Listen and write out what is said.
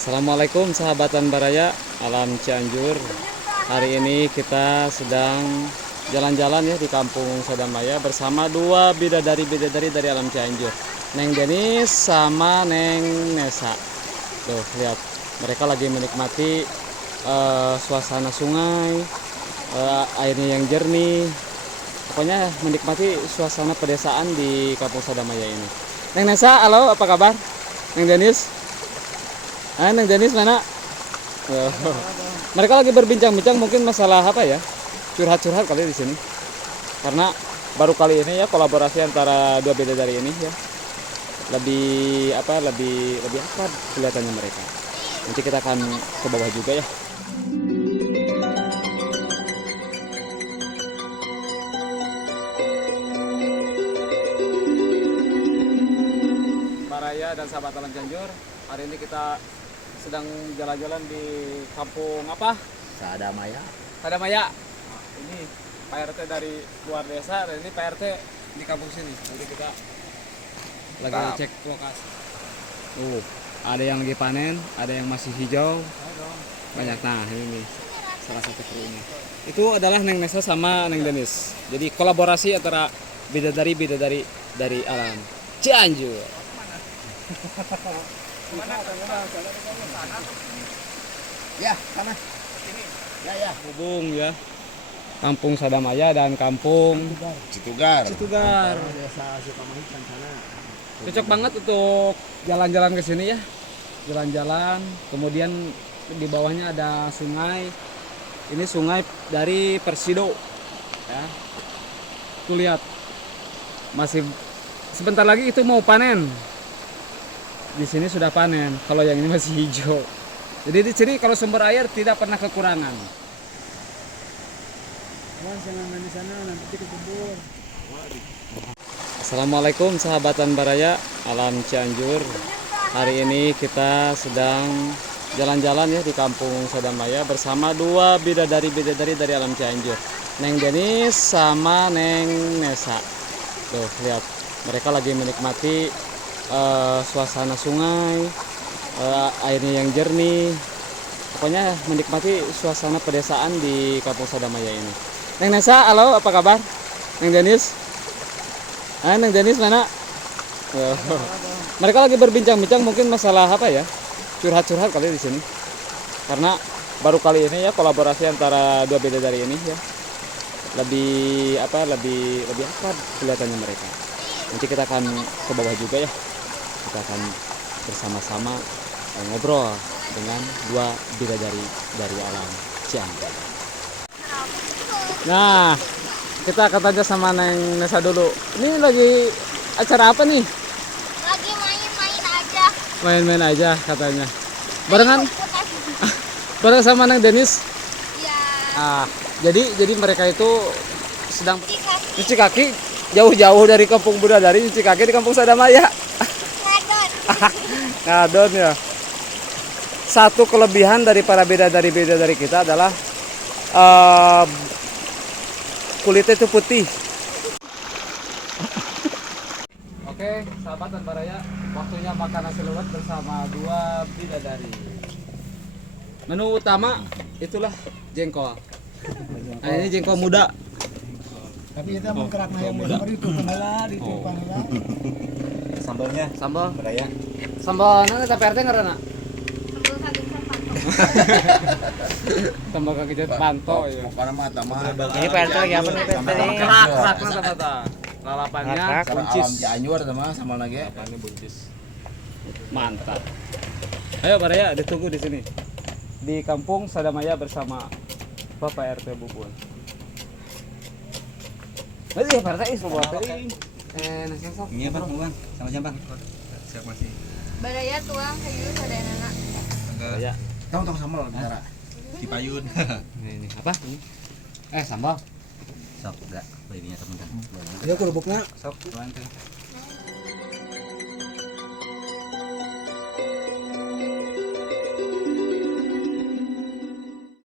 Assalamualaikum sahabatan Baraya Alam Cianjur. Hari ini kita sedang jalan-jalan ya di Kampung Sadamaya bersama dua bidadari-bidadari dari Alam Cianjur, Neng Denis sama Neng Nesa. Tuh lihat, mereka lagi menikmati suasana sungai, airnya yang jernih. Pokoknya menikmati suasana pedesaan di Kampung Sadamaya ini. Neng Nesa, halo, apa kabar? Neng Denis? Neng Denis mana? Oh. Mereka lagi berbincang-bincang mungkin masalah apa ya? Curhat-curhat kali di sini. Karena baru kali ini ya kolaborasi antara dua bidadari ini ya. Lebih akrab kelihatannya mereka. Nanti kita akan ke bawah juga ya. Baraya dan sahabat Alam Cianjur, hari ini kita sedang jalan-jalan di kampung apa? Sadamaya. Sadamaya. Ini Pak RT dari luar desa dan ini Pak RT di kampung sini. Jadi kita lagi cek lokasi. Ada yang lagi panen, ada yang masih hijau. Banyak. Nah, ini nih salah satu krunya. Itu adalah Neng Nesa sama Neng Denis. Jadi kolaborasi antara bidadari-bidadari dari Alam Cianjur. Ya, sana. Ya. Hubung ya. Kampung Sadamaya dan Kampung Citugar. Desa Sukamahican sana. Cocok banget untuk jalan-jalan ke sini ya. Jalan-jalan, kemudian di bawahnya ada sungai. Ini sungai dari Persido. Ya. Tuh lihat. Masih sebentar lagi itu mau panen. Di sini sudah panen, kalau yang ini masih hijau. Jadi di sini kalau sumber air tidak pernah kekurangan. Assalamualaikum sahabatan Baraya Alam Cianjur. Hari ini kita sedang jalan-jalan ya di Kampung Sadamaya bersama dua bidadari-bidadari dari Alam Cianjur, Neng Denis sama Neng Nesa. Tuh lihat, mereka lagi menikmati suasana sungai, airnya yang jernih. Pokoknya menikmati suasana pedesaan di Kampung Sadamaya ini. Neng Nesa, halo, apa kabar? Neng Denis? Neng Denis mana? Oh. Mereka lagi berbincang-bincang mungkin masalah apa ya? Curhat-curhat kali di sini. Karena baru kali ini ya kolaborasi antara dua bidadari ini ya. Lebih akrab kelihatannya mereka. Nanti kita akan ke bawah juga ya. Kita akan bersama-sama ngobrol dengan dua bidadari dari Alam Cianjur. Nah, kita akan tanya sama Neng Nesa dulu. Ini lagi acara apa nih? Lagi main-main aja. Main-main aja katanya. Barengan? Bareng sama Neng Denis? Ya. Jadi mereka itu sedang Kaki cuci kaki jauh-jauh dari kampung bidadari, cuci kaki di Kampung Sadamaya. ngadon. Ngadon ya. Satu kelebihan dari para bidadari-bidadari kita adalah kulitnya itu putih. Oke, sahabat dan Baraya, waktunya makan nasi liwet bersama dua bidadari. Menu utama itulah jengkol. Nah, ini jengkol muda. Tapi kita mengkerak yang muda itu penela di panela. Sambalnya Sambal. Baraya. Sambal nana tapi RT ngarana. Sambal kaki jat panto ya. Para mata mah. Ini PRT lagi apa nih PRT nih? Kerak sama lalapannya Kerak. buncis. Alam Cianjur sama sambal lagi. Lalapannya buncis. Mantap. Ayo Baraya, ditunggu di sini. Di Kampung Sadamaya bersama Bapak RT Bubun. Nanti ya Pak RT semua tadi. Nasi sok. Ini apa Bang? Sama jam Bang. Siap masih. Baraya tuang kayu sadayana. Baraya. Tahu tong sambal bicara. Cipayun. Ini apa? Sambal. Sok enggak. Belinya teman-teman. Ya kerupuknya Sok, tuang teh.